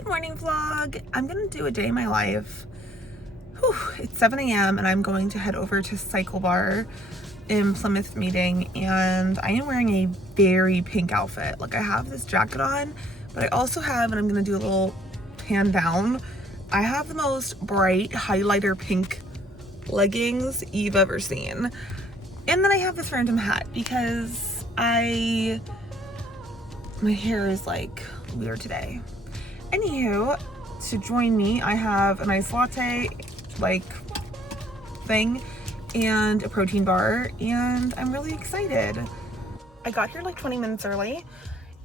Good morning vlog. I'm gonna do a day in my life. Whew, it's 7 a.m. and I'm going to head over to cyclebar in Plymouth meeting, and I am wearing a very pink outfit. Like, I have this jacket on, but I also have, and I'm gonna do a little pan down, I have the most bright highlighter pink leggings you've ever seen. And then I have this random hat because my hair is like weird today. Anywho, to join me, I have a nice latte like thing and a protein bar, and I'm really excited. I got here like 20 minutes early,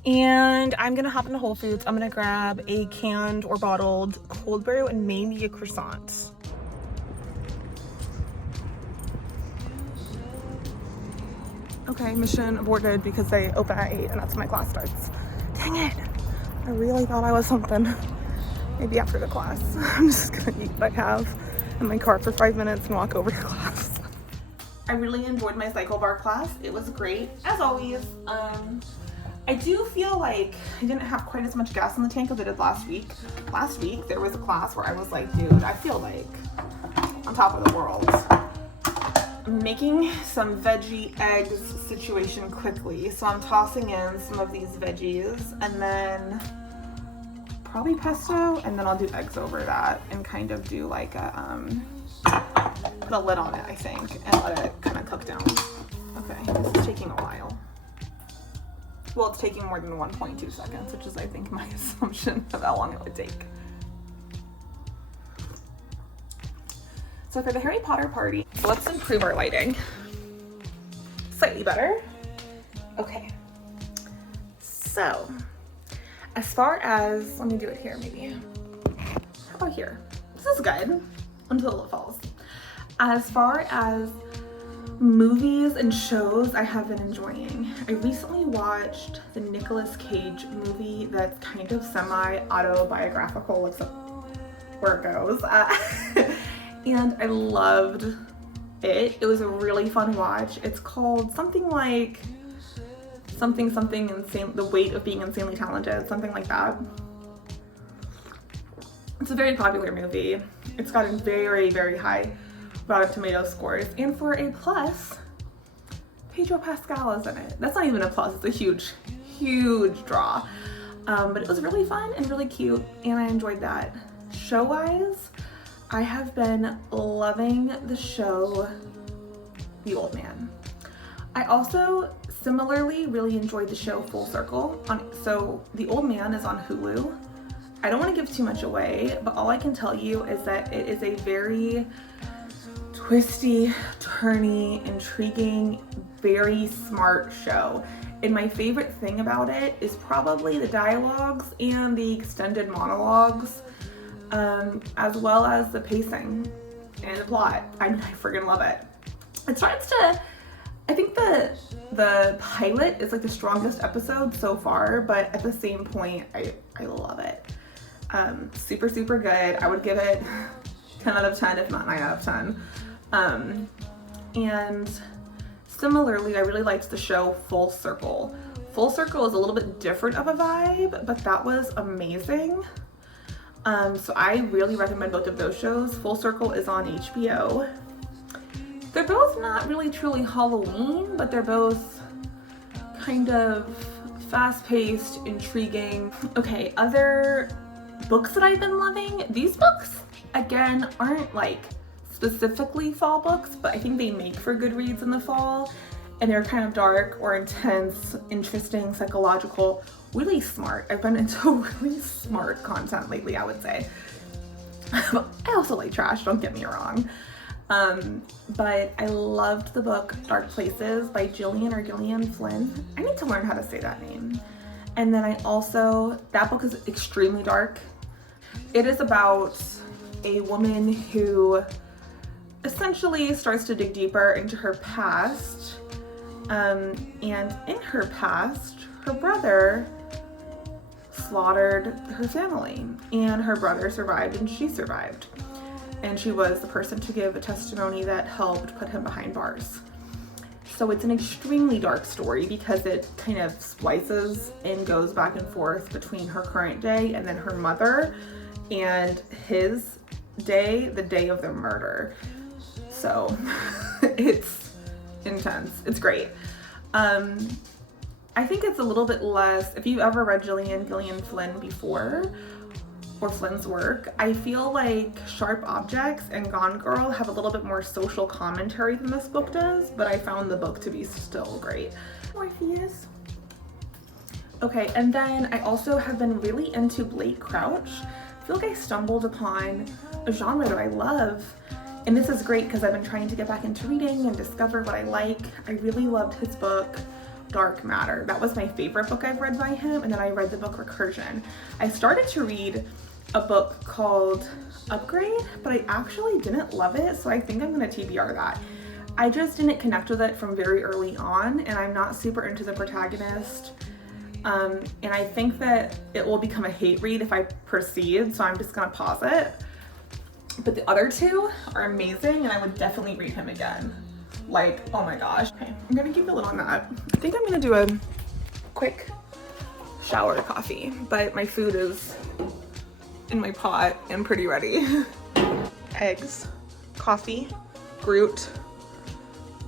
and I'm gonna hop into Whole Foods. I'm gonna grab a canned or bottled cold brew and maybe a croissant. Okay, mission aborted because they open at 8 and that's when my class starts. Dang it! I really thought I was something. Maybe after the class. I'm just gonna eat what I have in my car for 5 minutes and walk over to class. I really enjoyed my cycle bar class. It was great, as always. I do feel like I didn't have quite as much gas in the tank as I did last week. Last week, there was a class where I was like, dude, I feel like on top of the world. I'm making some veggie eggs situation quickly. So I'm tossing in some of these veggies and then probably pesto, and then I'll do eggs over that and kind of do like a, put a lid on it, I think, and let it kind of cook down. Okay, this is taking a while. Well, it's taking more than 1.2 seconds, which is, I think, my assumption of how long it would take. So for the Harry Potter party, let's improve our lighting. Slightly better. Okay. So, as far as, let me do it here maybe. How about here? This is good until it falls. As far as movies and shows I have been enjoying, I recently watched the Nicolas Cage movie that's kind of semi-autobiographical, except where it goes. And I loved it. It was a really fun watch. It's called something like something insane, The Weight of Being Insanely Talented, something like that. It's a very popular movie. It's gotten very, very high Rotten Tomatoes scores, and for a plus, Pedro Pascal is in it. That's not even a plus, it's a huge, huge draw. But it was really fun and really cute, and I enjoyed that. Show-wise, I have been loving the show The Old Man. I also similarly really enjoyed the show Full Circle. So The Old Man is on Hulu. I don't want to give too much away, but all I can tell you is that it is a very twisty, turny, intriguing, very smart show. And my favorite thing about it is probably the dialogues and the extended monologues, as well as the pacing and the plot. I friggin' love it. It starts to, I think the pilot is like the strongest episode so far, but at the same point, I love it. Super, super good. I would give it 10 out of 10, if not 9 out of 10. And similarly, I really liked the show Full Circle. Full Circle is a little bit different of a vibe, but that was amazing. So I really recommend both of those shows. Full Circle is on HBO. They're both not really truly Halloween, but they're both kind of fast-paced, intriguing. Okay, other books that I've been loving. These books, again, aren't like specifically fall books, but I think they make for good reads in the fall. And they're kind of dark or intense, interesting, psychological, really smart. I've been into really smart content lately, I would say. I also like trash, don't get me wrong. But I loved the book Dark Places by Gillian Flynn. I need to learn how to say that name. And then that book is extremely dark. It is about a woman who essentially starts to dig deeper into her past. And in her past, her brother slaughtered her family, and her brother survived and she survived. And she was the person to give a testimony that helped put him behind bars. So it's an extremely dark story because it kind of splices and goes back and forth between her current day and then her mother and his day, the day of the murder. So it's intense. It's great. I think it's a little bit less, if you've ever read Gillian Flynn before, or Flynn's work, I feel like Sharp Objects and Gone Girl have a little bit more social commentary than this book does, but I found the book to be still great. Morpheus. Okay, and then I also have been really into Blake Crouch. I feel like I stumbled upon a genre that I love, and this is great because I've been trying to get back into reading and discover what I like. I really loved his book, Dark Matter. That was my favorite book I've read by him, and then I read the book Recursion. I started to read a book called Upgrade, but I actually didn't love it, so I think I'm gonna TBR that. I just didn't connect with it from very early on, and I'm not super into the protagonist, and I think that it will become a hate read if I proceed, so I'm just gonna pause it. But the other two are amazing, and I would definitely read him again. Like, oh my gosh. Okay, I'm gonna keep a lid on that. I think I'm gonna do a quick shower coffee, but my food is in my pot and pretty ready. Eggs, coffee, Groot,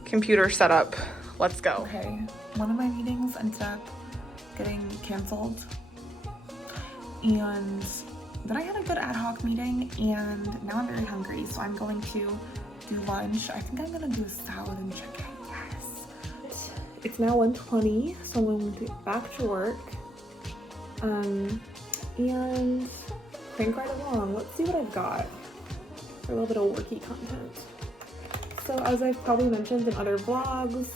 computer setup. Let's go. Okay, one of my meetings ended up getting canceled, and then I had a good ad hoc meeting, and now I'm very hungry, so I'm going to do lunch. I think I'm gonna do a salad and chicken. Yes. It's now 1:20, so I'm going to get back to work and crank right along. Let's see what I've got for a little bit of worky content. So as I've probably mentioned in other vlogs,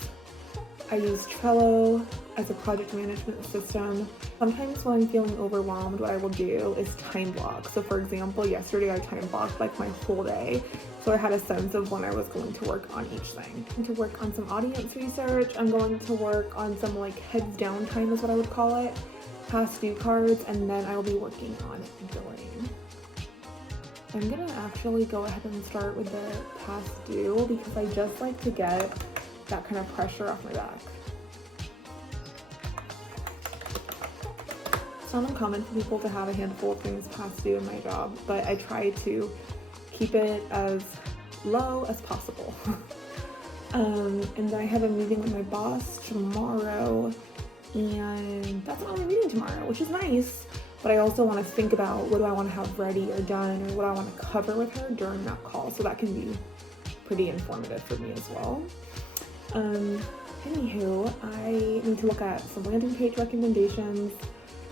I use Trello as a project management system. Sometimes when I'm feeling overwhelmed, what I will do is time block. So for example, yesterday I time blocked like my whole day. So I had a sense of when I was going to work on each thing. I'm going to work on some audience research. I'm going to work on some like heads down time is what I would call it. Past due cards, and then I will be working on billing. I'm gonna actually go ahead and start with the past due because I just like to get that kind of pressure off my back. It's not uncommon for people to have a handful of things past due in my job, but I try to keep it as low as possible. And then I have a meeting with my boss tomorrow, and that's what I'm reading tomorrow, which is nice, but I also want to think about what do I want to have ready or done, or what I want to cover with her during that call, so that can be pretty informative for me as well. Anywho, I need to look at some landing page recommendations,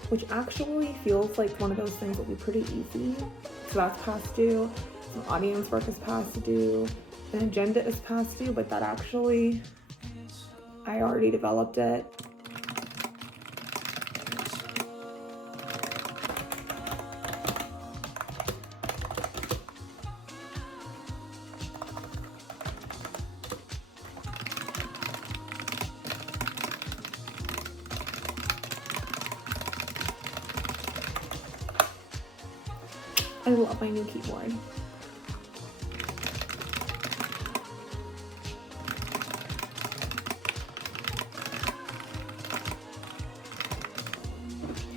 which actually feels like one of those things that will be pretty easy. So that's past due. Some audience work is past due. An agenda is past due, but that actually, I already developed it. I love my new keyboard.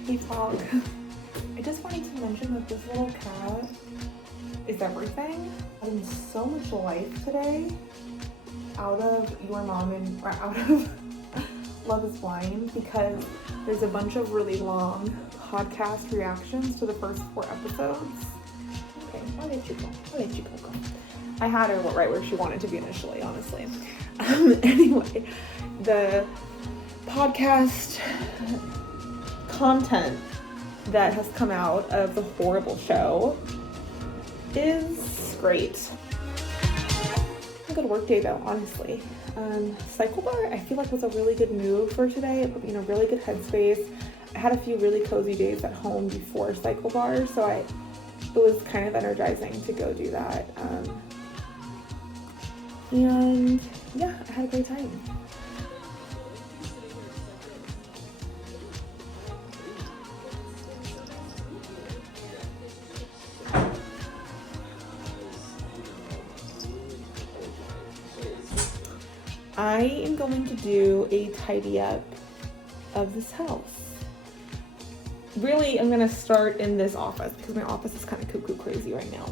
Hey vlog. I just wanted to mention that this little cat is everything. Having so much life today out of Your Mom and out of Love is Blind, because there's a bunch of really long podcast reactions to the first 4 episodes. Okay, I'll let you go. I'll let you go. I had her right where she wanted to be initially, honestly. Anyway, the podcast content that has come out of the horrible show is great. A good work day though, honestly. Cyclebar, I feel like was a really good move for today. It put me in a really good headspace. I had a few really cozy days at home before Cyclebar, so it was kind of energizing to go do that. And yeah, I had a great time. I am going to do a tidy up of this house. Really, I'm gonna start in this office because my office is kind of cuckoo crazy right now.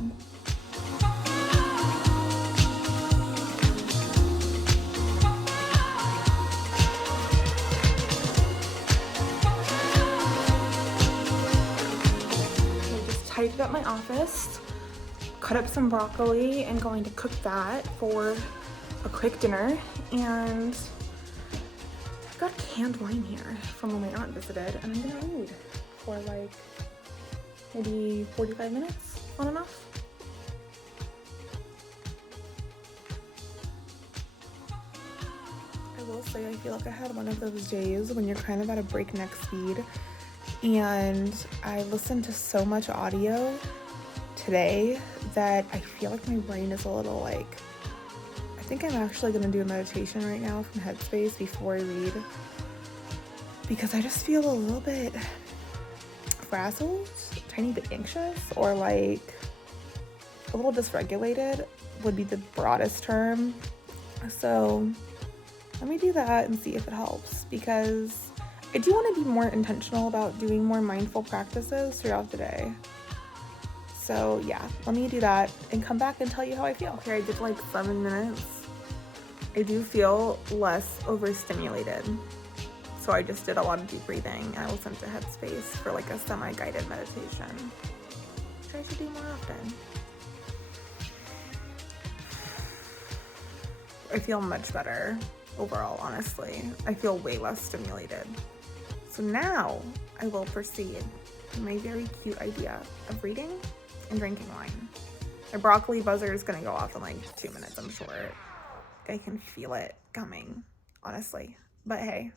I just tidied up my office, cut up some broccoli, and going to cook that for a quick dinner. And I've got canned wine here from when my aunt visited, and I'm gonna read for like maybe 45 minutes on and off. I will say I feel like I had one of those days when you're kind of at a breakneck speed, and I listened to so much audio today that I feel like my brain is a little like, I think I'm actually gonna do a meditation right now from Headspace before I read, because I just feel a little bit frazzled, a tiny bit anxious, or like a little dysregulated would be the broadest term. So let me do that and see if it helps, because I do want to be more intentional about doing more mindful practices throughout the day. So yeah, let me do that and come back and tell you how I feel. Okay, I did like 7 minutes. I do feel less overstimulated. So I just did a lot of deep breathing. I listened to Headspace for like a semi-guided meditation, which I should do more often. I feel much better overall, honestly. I feel way less stimulated. So now I will proceed to my very cute idea of reading and drinking wine. My broccoli buzzer is gonna go off in like 2 minutes, I'm sure. I can feel it coming, honestly. But hey,